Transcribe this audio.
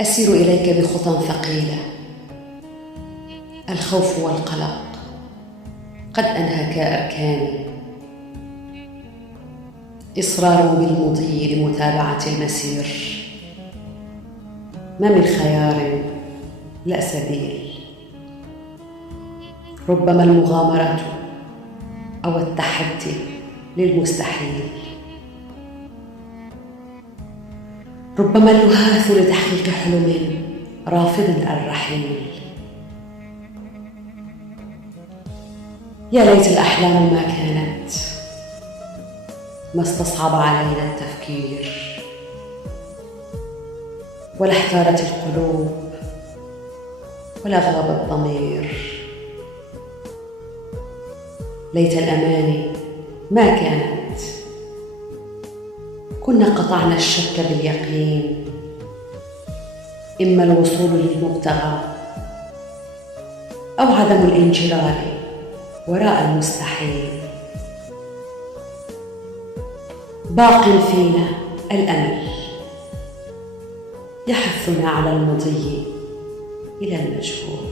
أسير إليك بخطى ثقيلة، الخوف والقلق قد أنهكا أركاني، إصرار بالمضي لمتابعة المسير، ما من خيار لا سبيل. ربما المغامرة أو التحدي للمستحيل، ربما اللهاث لتحقيق حلم رافض الرحيل. يا ليت الأحلام ما كانت، ما استصعب علينا التفكير، ولا احتارت القلوب، ولا غاب الضمير. ليت الأماني ما كانت، كنا قطعنا الشك باليقين، إما الوصول للمبتغى أو عدم الانجرار وراء المستحيل. باق فينا الأمل يحثنا على المضي إلى المجهول.